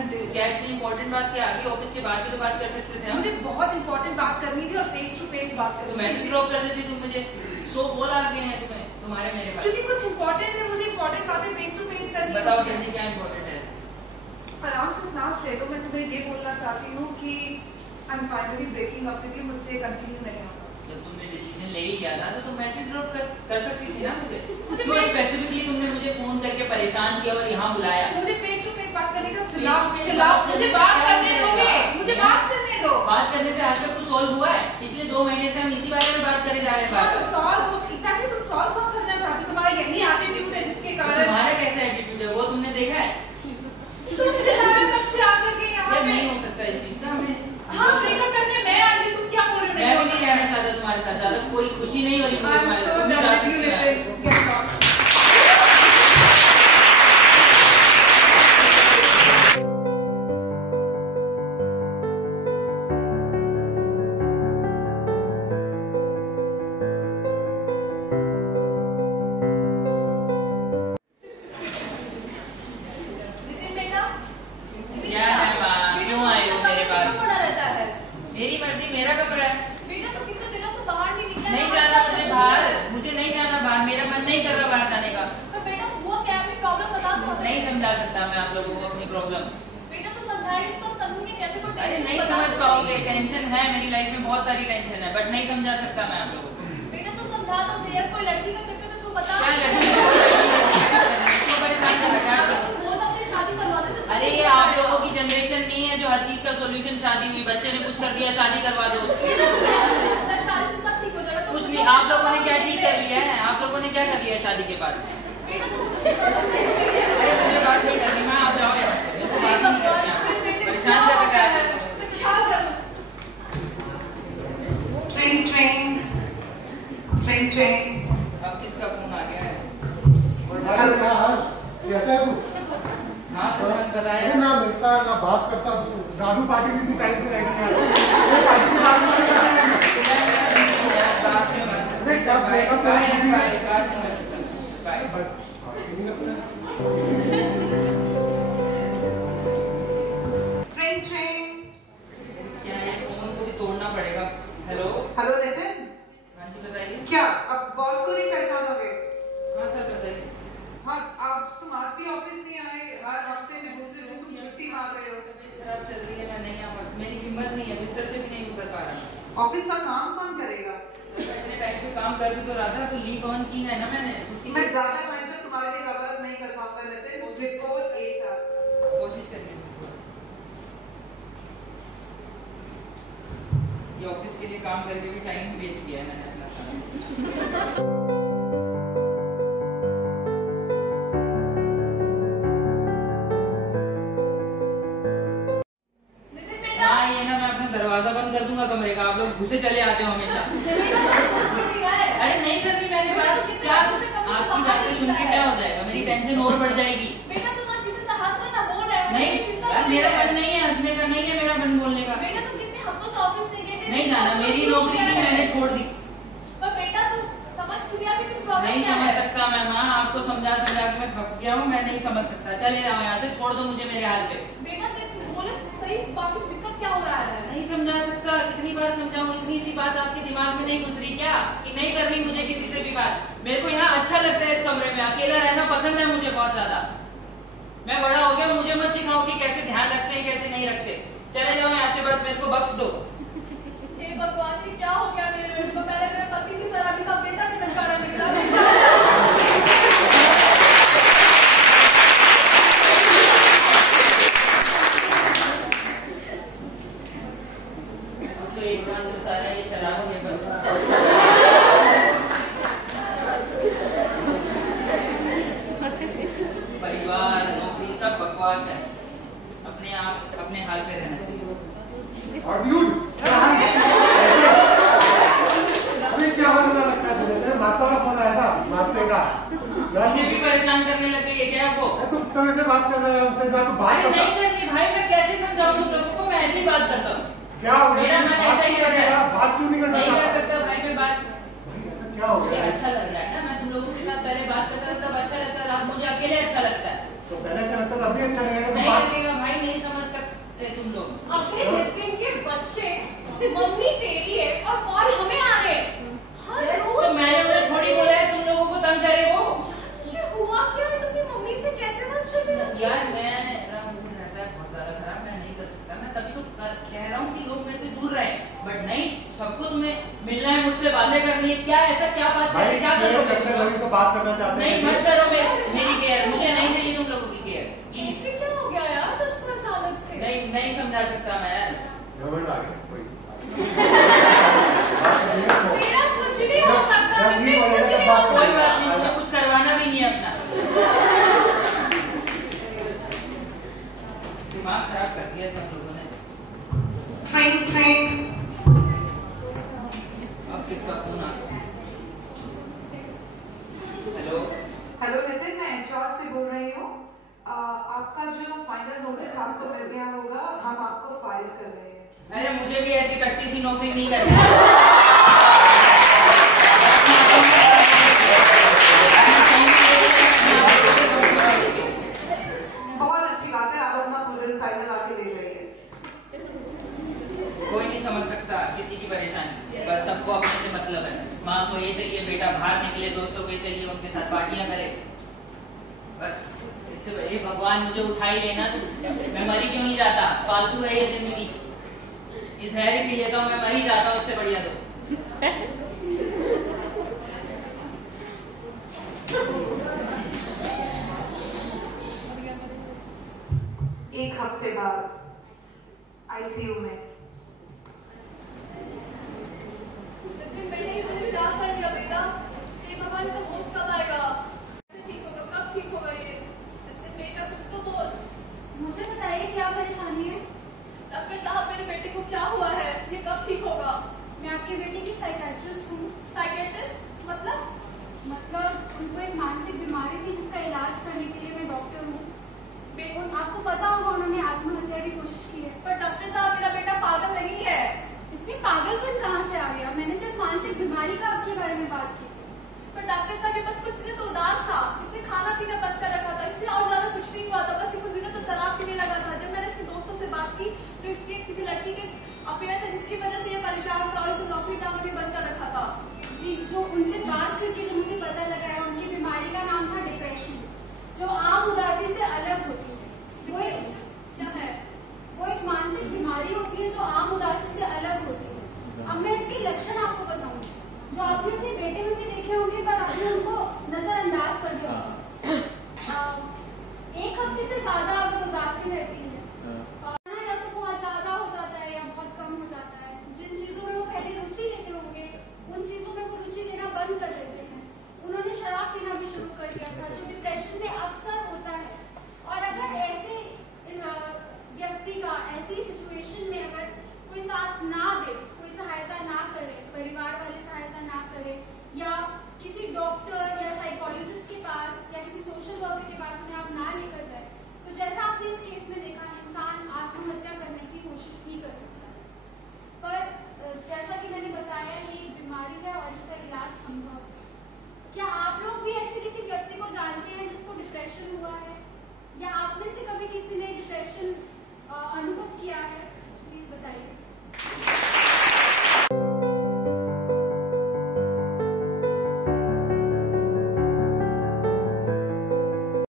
घंटे से। क्या इतनी इम्पोर्टेंट बात क्या आगे ऑफिस के बाद भी तो बात कर सकते थे। मुझे बहुत इम्पोर्टेंट बात करनी थी और फेस टू फेस बात करनी तो थी। मैसेज ड्रॉप कर देती तुम मुझे। सो बोल आ गए हैं तुम्हें तुम्हारे मेरे पास। क्योंकि कुछ इम्पोर्टेंट है, मुझे इम्पोर्टेंट बातें फेस टू फेस करनी। बताओ जल्दी क्या इम्पोर्टेंट है। आराम से सांस ले लो। मैं तुम्हें ये बोलना चाहती हूँ कि I am finally breaking up with you. मुझसे कंटिन्यू नहीं होगा। जब तुमने डिसीजन ले ही लिया था तो तुम मैसेज ड्रॉप कर सकती थी ना मुझे। मुझे क्यों स्पेसिफिकली तुमने मुझे फोन करके परेशान किया और यहाँ बुलाया। मुझे फेस टू फेस बात करने का। चिल्लाओ मुझे बात करने दोगे? मुझे बात करने दो। बात करने से आज तक कुछ सॉल्व हुआ है? पिछले 2 महीने से हम इसी बारे में बात करे जा रहे हैं। सॉल्व एग्जैक्टली तुम सॉल्व कब करना चाहते हो? तुम्हारा यही एटीट्यूड है जिसके कारण। तुम्हारा कैसा एटीट्यूड है वो तुमने देखा है? तुम चिल्लाए कब से आकर के यहाँ पे? नहीं हो सकता इस चीज का। हमें हाँ ब्रेकअप करने मैं आ रही। तुम क्या बोल रहे हो? मैं भी नहीं रहना चाहता तुम्हारे साथ। ज्यादा कोई खुशी नहीं हो रही मुझे तुम्हारे साथ। तुम जा सकती हो। क्या है माँ? क्यों आए हो मेरे पास? मेरी मर्जी, मेरा कमरा है। नहीं जाना मुझे बाहर। मुझे नहीं जाना बाहर। मेरा मन नहीं कर रहा बाहर जाने का। नहीं समझा सकता मैं आप लोगों को अपनी प्रॉब्लम। अरे नहीं समझ पाओगे। टेंशन है मेरी लाइफ में, बहुत सारी टेंशन है, बट नहीं समझा सकता मैं आप लोगों को। कोई लड़की का चक्कर में तू बता। क्या क्यों परेशान कर रखा है? अरे ये आप लोगों की जनरेशन नहीं है जो हर चीज का सोल्यूशन शादी हुई, बच्चे ने कुछ कर दिया शादी करवा दो। कुछ नहीं। आप लोगों ने क्या ठीक कर लिया है? आप लोगों ने क्या कर लिया शादी के बाद? अरे मुझे बात नहीं करनी। मैं आप जाओ यहाँ से। मेरे को बात नहीं करनी है। परेशान कर रखा है। Train train train train. अब किसका फोन आ गया है? क्या हाल? कैसा है तू? हाँ सर बताया। ना मिलता ना बात करता तू। दादू पार्टी भी तू टाइम से नहीं है। ये पार्टी की बात नहीं कर रहा है। क्या ब्रेकअप है? Train train. क्या है? फोन को भी तोड़ना पड़ेगा। Hello hello Nitin. हाँ जी बताइए। क्या अब बॉस को नहीं पहचानोगे? हाँ सर बताइए। हाँ आज तुम आज भी ऑफिस नहीं आए। हर हफ्ते में दूसरे दिन तुम छुट्टी मार रहे हो। तबीयत खराब चल रही है, मैं नहीं आ पा। मेरी हिम्मत नहीं है, बिस्तर से भी नहीं उतर पा रहा। ऑफिस का काम कौन करेगा? मैं इतने टाइम से काम कर भी तो रहा था, तो लीव ऑन की है ना मैंने। उसकी मैं ज्यादा टाइम तक तुम्हारे लिए कवर अप नहीं कर पाऊंगा नितिन। रिपोर्ट ए साहब। कोशिश करिए। ये ऑफिस के लिए काम करके भी टाइम वेस्ट किया है मैंने अपना सारा। हाँ ये ना मैं अपना दरवाजा बंद कर दूंगा कमरे का। आप लोग घुसे चले आते हो हमेशा। अरे नहीं कर रही मैंने बात। क्या आपकी बातें सुन के क्या हो जाएगा? मेरी टेंशन और बढ़ जाएगी। नहीं यार मेरा मन नहीं है हंसने का, नहीं है मेरा मन बोलने का। नहीं जाना। मेरी नौकरी थी मैंने छोड़ दी। नहीं समझ सकता मैं माँ। आपको समझा समझा के मैं थक गया हूँ। मैं नहीं समझ सकता। चले जाओ यहाँ से। छोड़ दो मुझे मेरे हाल पे। नहीं समझा सकता। कितनी बार समझाऊं? इतनी सी बात आपके दिमाग में नहीं घुस रही क्या कि नहीं करनी मुझे किसी से भी बात? मेरे को यहाँ अच्छा लगता है। इस कमरे में अकेला रहना पसंद है मुझे बहुत ज्यादा। मैं बड़ा हो गया। मुझे मत सिखाओ कि कैसे ध्यान रखते हैं कैसे नहीं रखते। चले जाओ यहाँ से। बस मेरे को बख्श दो। भगवान जी क्या हो गया मेरे बेटे को? पहले मेरे पति की शराबी था, बेटा की नकारा निकला। तो एक बार तो सारा ये शराब है बस। परिवार नौकरी सब बकवास है। अपने आप अपने हाल पे रहना चाहिए। और ड्यूड अभी क्या होने लगता है तुझे? माता का फोन आया था माते का। मुझे भी परेशान करने लगे ये क्या वो? तुम तो ऐसे बात कर रहे हो हमसे। ना तो बात अरे करता। नहीं करनी भाई। मैं कैसे समझाऊं तुम लोगों को? मैं ऐसे ही बात करता हूँ। क्या हो गया? मेरा मन ऐसा ही कर रहा है। बात क्यों नहीं करना नहीं कर चाहता? सकता भाई मैं बात। क्या हो मुझे गया? अच्छा लग रहा है ना। मैं तुम लोगों के साथ पहले बात करता था तब अच्छा लगता था। अब मुझे अकेले अच्छा लगता है। तो पहले अच्छा लगता था अभी अच्छा लगेगा। तो नहीं बात लगेगा भाई। नहीं समझ क्या ऐसा क्या बात भाई क्या करोगे करते हैं, तो बात करना चाहते हैं। नहीं मत करो मेरी केयर, मुझे नहीं चाहिए तुम लोगों की केयर प्लीज। इससे क्या हो गया यार तुझको अचानक से? नहीं समझा सकता मैं यार। गवर्नमेंट आ गया कोई मेरा कुछ नहीं हो सकता, जब ठीक हो कुछ जाएगा नहीं तब हो बात कोई सकता। बात नहीं, मुझे कुछ करवाना भी नहीं है अपना। दिमाग खराब कर दिया सब लोगों ने। अब किसका फोन आ गया? हेलो हेलो नितिन, मैं HR से बोल रही हूँ। आपका जो फाइनल नोटिस आपको मिल गया होगा, हम आपको फाइल कर रहे हैं। अरे मुझे भी ऐसी कट्टी सी नौकरी नहीं करनी है। बहुत अच्छी बात है, आप अपना फुल फाइनल आके ले जाइए। कोई नहीं समझ सकता किसी की परेशानी, बस सबको अपने से मतलब है। माँ को ये चाहिए बेटा बाहर निकले, दोस्तों को ये चाहिए उनके साथ पार्टियां करे, बस इससे ये भगवान मुझे उठा ही लेना तो मैं मरी क्यों नहीं जाता। फालतू है ये जिंदगी, इस जहर पी लेता हूँ मैं मर ही जाता हूँ, इससे बढ़िया तो। एक हफ्ते बाद ICU में। मैंने इसे याद कर लिया बेटा, ये भगवान का होश कब आएगा? ठीक होगा, कब ठीक होगा ये? बेटा कुछ तो बोल। मुझे बताइए क्या परेशानी है? डॉक्टर साहब मेरे बेटे को क्या हुआ है? ये कब ठीक होगा? मैं आपके बेटे की साइकियाट्रिस्ट हूँ। साइकियाट्रिस्ट मतलब उनको एक मानसिक बीमारी थी जिसका इलाज करने के लिए मैं डॉक्टर हूँ। आपको पता होगा उन्होंने आत्महत्या की कोशिश की है। पर डॉक्टर साहब मेरा बेटा पागल नहीं है। इसमें पागलपन कहाँ से आ गया? मैंने सिर्फ मानसिक बीमारी का आपके बारे में बात की। पर डॉक्टर साहब के पास कुछ दिनों से उदास था, इसने खाना पीना बंद कर रखा था, इससे और ज्यादा कुछ नहीं हुआ था, बस कुछ दिनों तो शराब पीने लगा था। जब मैंने इसके दोस्तों से बात की तो इसके किसी लड़की के अफेयर था जिसकी वजह से ये परेशान था और इसे नौकरी नाम भी बंद कर रखा था। जी, जो उनसे बात की थी तो मुझे पता लगा है उनकी बीमारी का नाम था डिप्रेशन, जो आम उदासी से अलग होती है। वो एक मानसिक बीमारी होती है जो आम उदासी से अलग होती है। अब मैं इसके लक्षण आपको बताऊंगी जो आपने अपने बेटे में भी देखे होंगे पर आपने उनको नजरअंदाज कर दिया होगा। एक हफ्ते से ज्यादा